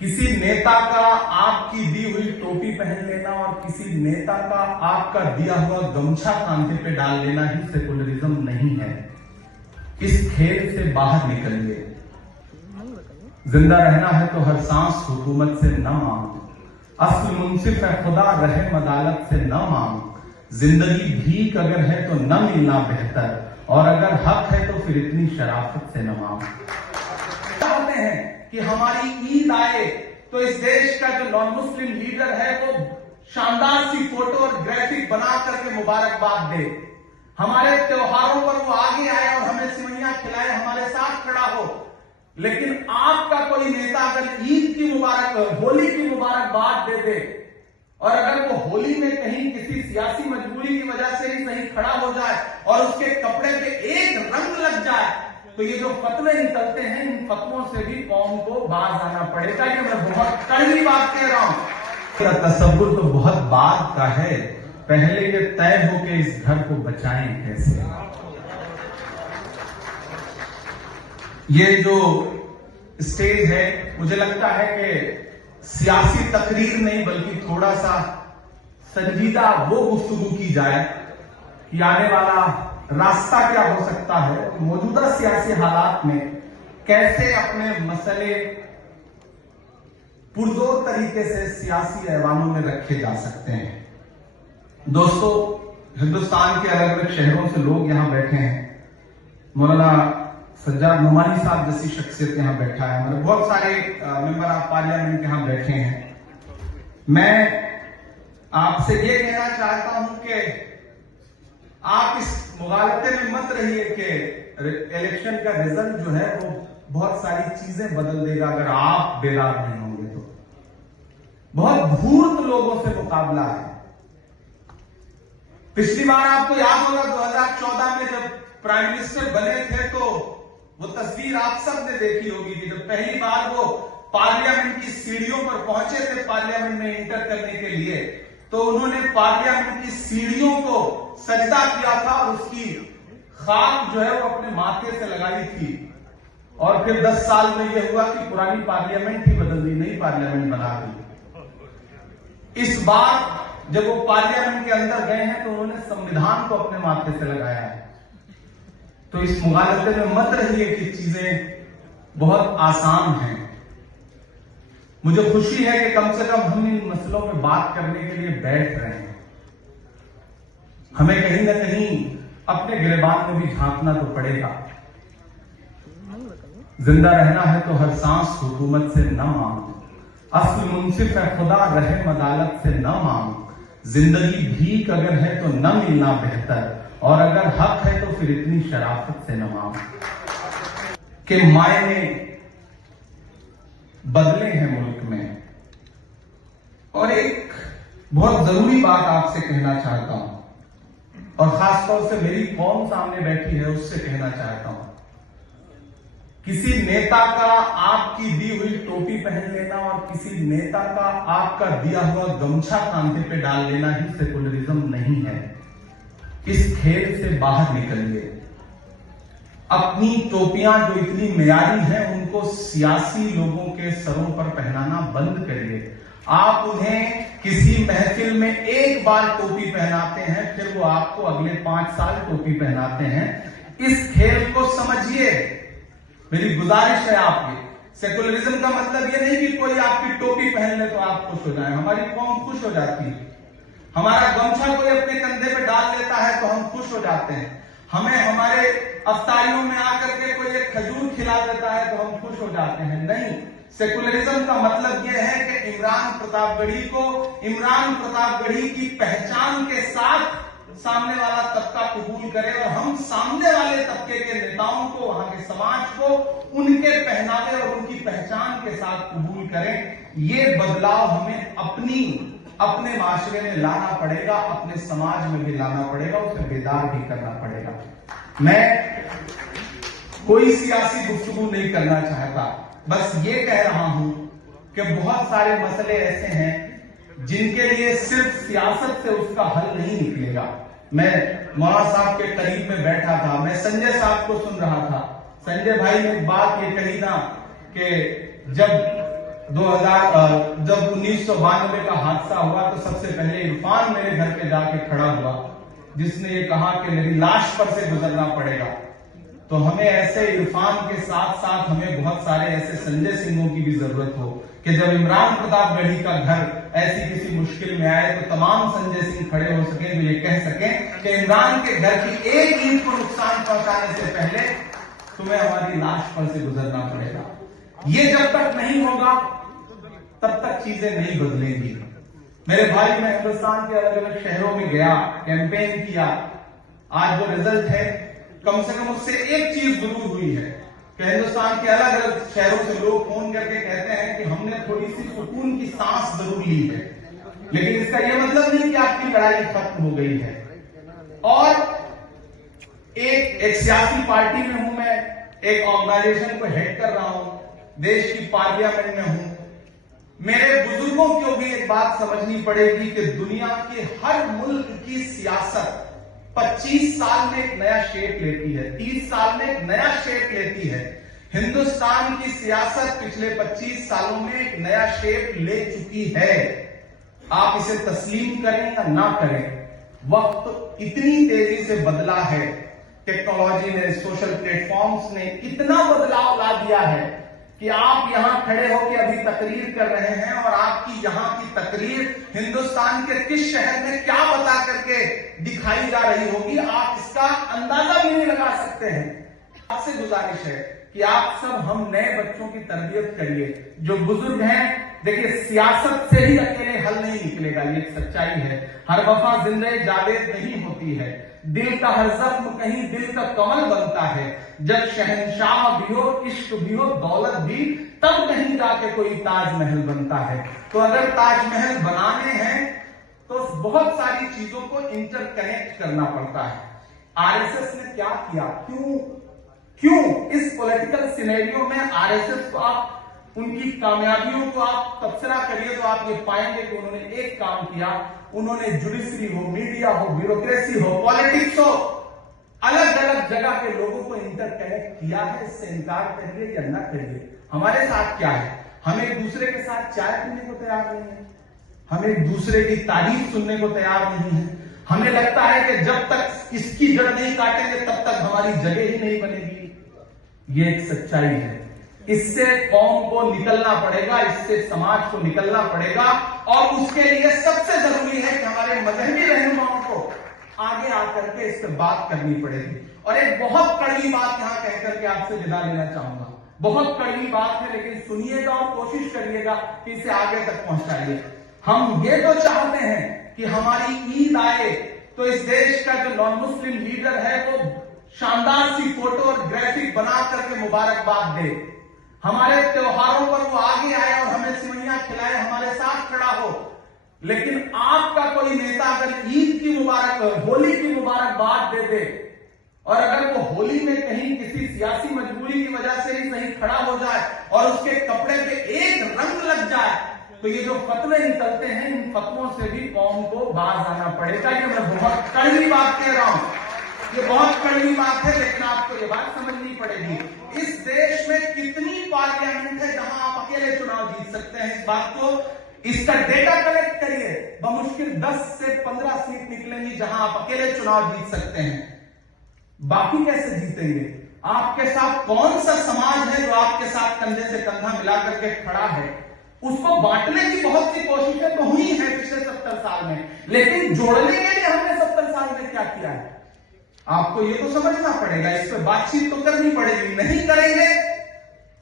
किसी नेता का आपकी दी हुई टोपी पहन लेना और किसी नेता का आपका दिया हुआ गमछा कांधे पे डाल लेना ही सेकुलरिज्म नहीं है। इस खेल से बाहर निकलिए। जिंदा रहना है तो हर सांस हुकूमत से न मांग, असल मुंसिफ है खुदा रहम अदालत से न मांग, जिंदगी भीख अगर है तो न मिलना बेहतर, और अगर हक है तो फिर इतनी शराफत से न मांग। चाहते हैं कि हमारी ईद आए तो इस देश का जो नॉन मुस्लिम लीडर है वो शानदार सी फोटो और ग्राफिक बना करके मुबारकबाद दे। हमारे त्योहारों पर वो आगे आए और हमें सिवैयां खिलाए, हमारे साथ खड़ा हो। लेकिन आपका कोई नेता अगर ईद की होली की मुबारकबाद दे दे, और अगर वो होली में कहीं किसी सियासी मजबूरी की वजह से ही कहीं खड़ा हो जाए और उसके कपड़े पे एक रंग लग जाए, तो ये जो फतवे निकलते हैं, इन फतवों से भी कौम को बाज आना पड़ेगा। ये मैं बहुत कड़वी बात कह रहा हूं। तसव्वुर तो बहुत बाद का है, पहले ये तय हो कि इस घर को बचाएं कैसे। ये जो स्टेज है, मुझे लगता है कि सियासी तकरीर नहीं बल्कि थोड़ा सा संजीदा वो गुफ्तगू की जाए कि आने वाला रास्ता क्या हो सकता है, मौजूदा सियासी हालात में कैसे अपने मसले पुरजोर तरीके से सियासी ऐवानों में रखे जा सकते हैं। दोस्तों, हिंदुस्तान के अलग अलग शहरों से लोग यहां बैठे हैं। मौलाना सज्जाद नुमानी साहब जैसी शख्सियत यहां बैठा है, हमारे बहुत सारे मेंबर ऑफ पार्लियामेंट यहां बैठे हैं। मैं आपसे ये कहना चाहता हूं कि आप इस मुगालते में मत रहिए कि इलेक्शन का रिजल्ट जो है वो बहुत सारी चीजें बदल देगा अगर आप बेदार नहीं होंगे तो। बहुत धूर्त लोगों से मुकाबला है। पिछली बार आपको याद होगा 2014 में जब प्राइम मिनिस्टर बने थे तो वो तस्वीर आप सब ने देखी होगी कि जब पहली बार वो पार्लियामेंट की सीढ़ियों पर पहुंचे थे पार्लियामेंट में इंटर करने के लिए, तो उन्होंने पार्लियामेंट की सीढ़ियों को सजदा किया था और उसकी खाक जो है वो अपने माथे से लगाई थी। और फिर 10 साल में यह हुआ कि पुरानी पार्लियामेंट ही बदल दी, नई पार्लियामेंट बना दी। इस बार जब वो पार्लियामेंट के अंदर गए हैं तो उन्होंने संविधान को अपने माथे से लगाया है। तो इस मुगालते में मत रहिए कि चीजें बहुत आसान हैं। मुझे खुशी है कि कम से कम हम इन मसलों में बात करने के लिए बैठ रहे हैं। हमें कहीं ना कहीं अपने गिरबान में भी झांकना तो पड़ेगा। जिंदा रहना है तो हर सांस हुकूमत से न मांग, असल मुंसिफ है खुदा रहम अदालत से न मांग, जिंदगी भीख अगर है तो न मिलना बेहतर, और अगर हक है तो फिर इतनी शराफत से न मांग। के मायने बदले हैं मुल्क में। और एक बहुत जरूरी बात आपसे कहना चाहता हूं, और खासतौर से मेरी कौम सामने बैठी है उससे कहना चाहता हूं। किसी नेता का आपकी दी हुई टोपी पहन लेना और किसी नेता का आपका दिया हुआ गमछा कांधे पे डाल लेना ही सेकुलरिज्म नहीं है। इस खेल से बाहर निकलिए। अपनी टोपियां जो इतनी मियारी हैं उनको सियासी लोगों के सरों पर पहनाना बंद करिए। आप उन्हें किसी महफिल में एक बार टोपी पहनाते हैं, फिर वो आपको अगले 5 साल टोपी पहनाते हैं। इस खेल को समझिए। मेरी गुजारिश है आपकी। सेकुलरिज्म का मतलब ये नहीं कि कोई आपकी टोपी पहन ले तो आप खुश हो जाए। हमारी कौम खुश हो जाती है। हमारा गमछा कोई अपने कंधे पे डाल लेता है तो हम खुश हो जाते हैं। हमें हमारे अफ्तारियों में आकर के कोई एक खजूर खिला देता है तो हम खुश हो जाते हैं। नहीं, सेकुलरिज्म का मतलब यह है कि इमरान प्रतापगढ़ी की पहचान के साथ सामने वाला तबका कबूल करे, और हम सामने वाले तबके के नेताओं को, वहां के समाज को उनके पहनावे और उनकी पहचान के साथ कबूल करें। ये बदलाव हमें अपने माशरे में लाना पड़ेगा, अपने समाज में भी लाना पड़ेगा, उसे बेदार भी करना पड़ेगा। मैं कोई सियासी गुफ्तगू नहीं करना चाहता, बस ये कह रहा हूं कि बहुत सारे मसले ऐसे हैं जिनके लिए सिर्फ सियासत से उसका हल नहीं निकलेगा। मैं मौलाना साहब के करीब में बैठा था, मैं संजय साहब को सुन रहा था। संजय भाई ने बात ये कही ना कि जब जब 1992 का हादसा हुआ तो सबसे पहले इरफान मेरे घर पे जाके खड़ा हुआ, जिसने ये कहा कि मेरी लाश पर से गुजरना पड़ेगा। तो हमें ऐसे इरफान के साथ साथ हमें बहुत सारे ऐसे संजय सिंहों की भी जरूरत हो कि जब इमरान प्रतापगढ़ी का घर ऐसी किसी मुश्किल में आए तो तमाम संजय सिंह खड़े हो सके, जो ये कह सकें कि इमरान के घर की एक ईंट को नुकसान पहुंचाने से पहले तुम्हें हमारी लाश पर से गुजरना पड़ेगा। ये जब तक नहीं होगा तब तक चीजें नहीं बदलेंगी। मेरे भाई, मैं हिंदुस्तान के अलग अलग शहरों में गया, कैंपेन किया। आज जो रिजल्ट है, कम से कम उससे एक चीज जरूर हुई है कि हिंदुस्तान के अलग अलग शहरों से लोग फोन करके कहते हैं कि हमने थोड़ी सी सुकून की सांस जरूर ली है, लेकिन इसका यह मतलब नहीं कि आपकी लड़ाई खत्म हो गई है। और एक सियासी पार्टी में हूं मैं, एक ऑर्गेनाइजेशन को हेड कर रहा हूं, देश की पार्लियामेंट में हूं। मेरे बुजुर्गों को भी एक बात समझनी पड़ेगी कि दुनिया के हर मुल्क की सियासत 25 साल में एक नया शेप लेती है, 30 साल में एक नया शेप लेती है। हिंदुस्तान की सियासत पिछले 25 सालों में एक नया शेप ले चुकी है। आप इसे तस्लीम करें या ना करें, वक्त इतनी तेजी से बदला है, टेक्नोलॉजी ने, सोशल प्लेटफॉर्म्स ने इतना बदलाव ला दिया है कि आप यहां खड़े होकर अभी तकरीर कर रहे हैं और आपकी यहां की तकरीर हिंदुस्तान के किस शहर में क्या बता करके दिखाई जा रही होगी, आप इसका अंदाजा भी नहीं लगा सकते हैं। आपसे गुजारिश है कि आप सब हम नए बच्चों की तरबियत करिए। जो बुजुर्ग हैं, देखिए, सियासत से ही अकेले हल नहीं निकलेगा, ये एक सच्चाई है। हर वफा जिंदगी जावेद नहीं होती है, दिल का हर जख्म कहीं दिल का कमल बनता है। जब शहंशाह भी हो, इश्क भी हो, दौलत भी, तब कहीं जाके कोई ताजमहल बनता है। तो अगर ताजमहल बनाने हैं तो बहुत सारी चीजों को इंटरकनेक्ट करना पड़ता है। आरएसएस ने क्या किया, क्यों इस पॉलिटिकल सिनेरियो में आरएसएस को आप, उनकी कामयाबियों को आप तबसरा करिए तो आप ये पाएंगे कि उन्होंने एक काम किया, उन्होंने जुडिशरी हो, मीडिया हो, ब्यूरोक्रेसी हो, पॉलिटिक्स हो, अलग अलग जगह के लोगों को इंटरकनेक्ट किया है। इससे इनकार करिए या ना करिए, हमारे साथ क्या है, हम एक दूसरे के साथ चाय पीने को तैयार नहीं है, हम एक दूसरे की तारीफ सुनने को तैयार नहीं है। हमें लगता है कि जब तक इसकी जड़ नहीं काटेंगे तब तक हमारी जगह ही नहीं बनेगी। ये एक सच्चाई है। इससे कौम को निकलना पड़ेगा, इससे समाज को निकलना पड़ेगा, और उसके लिए सबसे जरूरी है कि हमारे मजहबी रहनुमाओं को आगे आकर के इस पर बात करनी पड़ेगी। और एक बहुत कड़वी बात यहां कहकर के आपसे विदा लेना चाहूंगा, बहुत कड़वी बात है, लेकिन सुनिएगा और कोशिश करिएगा कि इसे आगे तक पहुंचाइए। हम ये तो चाहते हैं कि हमारी ईद आए तो इस देश का जो नॉन मुस्लिम लीडर है वो शानदार सी फोटो और ग्राफिक बना करके मुबारकबाद दे, हमारे त्योहारों पर वो आगे आए और हमें सिवैयां खिलाए, हमारे साथ खड़ा हो। लेकिन आपका कोई नेता अगर ईद की होली की मुबारकबाद दे दे, और अगर वो होली में कहीं किसी सियासी मजबूरी की वजह से ही कहीं खड़ा हो जाए और उसके कपड़े पे एक रंग लग जाए, तो ये जो फतवे निकलते हैं, इन फतवों से भी कौम को बाज आना पड़ेगा। ये मैं बहुत कड़वी बात कह रहा हूं, ये बहुत कड़वी बात है, लेकिन आपको ये बात समझनी पड़ेगी। इस देश में कितनी पार्लियामेंट है जहां आप अकेले चुनाव जीत सकते हैं, इस बात को, इसका डेटा कलेक्ट करिए। बमुश्किल 10 से 15 सीट निकलेंगी जहां आप अकेले चुनाव जीत सकते हैं। बाकी कैसे जीतेंगे? आपके साथ कौन सा समाज है जो आपके साथ कंधे से कंधा मिला करके खड़ा है? उसको बांटने की बहुत सी कोशिशें तो हुई हैं पिछले 70 साल में, लेकिन जोड़ने के लिए हमने 70 साल में क्या किया है, आपको ये तो समझना पड़ेगा। इस पर बातचीत तो करनी पड़ेगी। नहीं करेंगे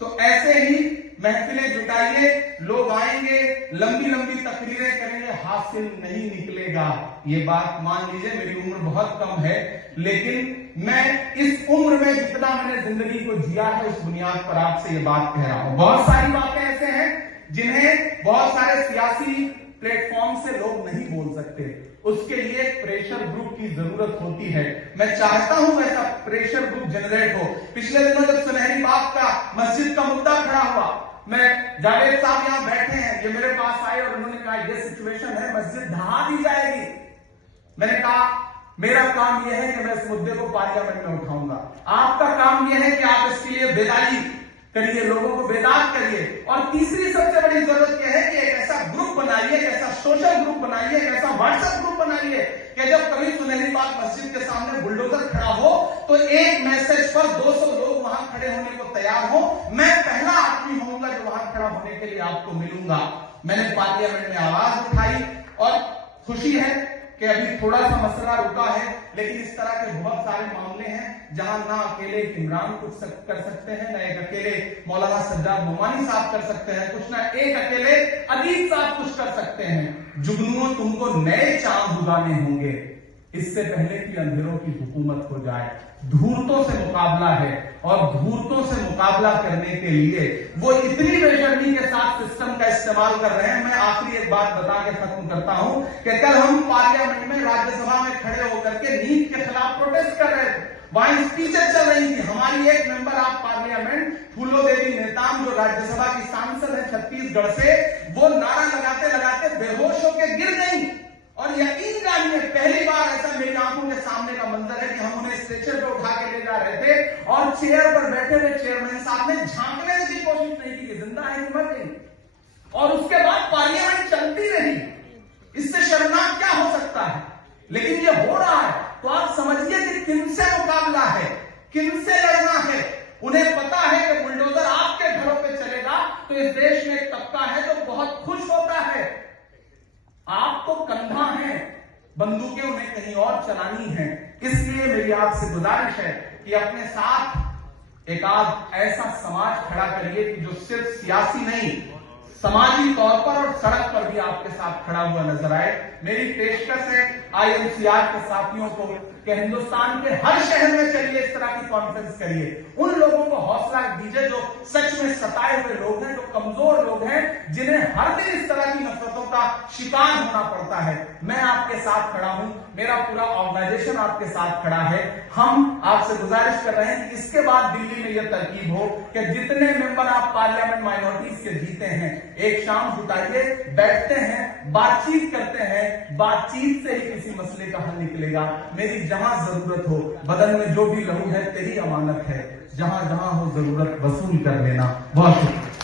तो ऐसे ही महफिलें जुटाइए, लोग आएंगे, लंबी लंबी तकरीरें करेंगे, हासिल नहीं निकलेगा। ये बात मान लीजिए, मेरी उम्र बहुत कम है, लेकिन मैं इस उम्र में जितना मैंने जिंदगी को जिया है उस बुनियाद पर आपसे ये बात कह रहा हूं। बहुत सारी बातें ऐसे हैं जिन्हें बहुत सारे सियासी प्लेटफॉर्म से लोग नहीं बोल सकते, उसके लिए प्रेशर ग्रुप की जरूरत होती है। मैं चाहता हूं ऐसा प्रेशर ग्रुप जनरेट हो। पिछले दिनों जब सुनहरी बाग का मस्जिद का मुद्दा खड़ा हुआ, मैं, जावेद साहब यहां बैठे हैं, ये मेरे पास आए और उन्होंने कहा ये सिचुएशन है, मस्जिद ढहा दी जाएगी। मैंने कहा मेरा काम यह है कि मैं इस मुद्दे को पार्लियामेंट में उठाऊंगा, आपका काम यह है कि आप इसके लिए बेदारी करिए, लोगों को बेदाग करिए। और तीसरी सबसे बड़ी जरूरत यह है कि एक ऐसा ग्रुप बनाइए, एक ऐसा सोशल ग्रुप बनाइए, एक ऐसा व्हाट्सएप ग्रुप बनाइए कि जब कभी सुनहरी बाग मस्जिद के सामने बुलडोजर खड़ा हो तो एक मैसेज पर 200 लोग वहां खड़े होने को तैयार हो। मैं पहला आदमी होऊंगा जो वहां खड़ा होने के लिए आपको मिलूंगा। मैंने पार्लियामेंट में आवाज उठाई और खुशी है कि अभी थोड़ा सा मसला रुका है, लेकिन इस तरह के बहुत सारे मामले हैं जहां ना अकेले इमरान कुछ कर सकते हैं, ना एक अकेले मौलाना सज्जाद मोमानी साहब कर सकते हैं, कुछ ना एक अकेले अदीब साहब कुछ कर सकते हैं। जुगनुओं, तुमको नए चांद उगाने होंगे इससे पहले कि अंधेरों की हुकूमत हो जाए। धूर्तों से मुकाबला है और धूर्तों से मुकाबला करने के लिए वो इतनी बेशर्मी के साथ सिस्टम का इस्तेमाल कर रहे हैं। मैं आखिरी एक बात बता के खत्म करता हूं कि कल हम पार्लियामेंट में, राज्यसभा में खड़े होकर के नीट के खिलाफ प्रोटेस्ट कर रहे थे। वहां स्पीचेस चल रही थी। हमारी एक मेंबर ऑफ पार्लियामेंट फूलो देवी नेताम, जो राज्यसभा की सांसद है छत्तीसगढ़ से, वो नारा लगाते लगाते बेहोश होकर गिर गई। और यकीन जानिए, पहली बार ऐसा मेरी आंखों के सामने का मंजर है कि हम उन्हें स्ट्रेचर पे उठा के ले जा रहे थे और चेयर पर बैठे हुए चेयरमैन साहब ने झांकने की कोशिश नहीं की कि जिंदा है कि मर गई। और उसके बाद पार्लियामेंट चलती रही। इससे शर्मनाक क्या हो सकता है? लेकिन ये हो रहा है तो आप समझिए कि किनसे मुकाबला है, किनसे लड़ना है। उन्हें पता है कि बुलडोजर आपके घरों पर चलेगा तो इस देश में एक तबका है जो बहुत खुश होता है। आप तो कंधा हैं, बंदूकें उन्हें कहीं और चलानी है। इसलिए मेरी आपसे गुजारिश है कि अपने साथ एक आध ऐसा समाज खड़ा करिए कि जो सिर्फ सियासी नहीं, समाजी तौर पर और सड़क पर भी आपके साथ खड़ा हुआ नजर आए। मेरी पेशकश है INCR के साथियों को कि हिंदुस्तान के हर शहर में चलिए, इस तरह की कॉन्फ्रेंस करिए, उन लोगों को हौसला दीजिए जो सच में सताए हुए लोग हैं, जो कमजोर लोग हैं, जिन्हें हर दिन इस तरह की नफरतों का शिकार होना पड़ता है। मैं आपके साथ खड़ा हूं, मेरा पूरा ऑर्गेनाइजेशन आपके साथ खड़ा है। हम आपसे गुजारिश कर रहे हैं कि इसके बाद दिल्ली में यह तरकीब हो कि जितने मेंबर आप पार्लियामेंट माइनॉरिटीज के जीते हैं, एक शाम जुटाइए, बैठते हैं, बातचीत करते हैं, बातचीत से ही किसी मसले का हल निकलेगा। मेरी जहां जरूरत हो, बदन में जो भी लहू है तेरी अमानत है, जहां जहां हो जरूरत वसूल कर लेना। बहुत शुक्रिया।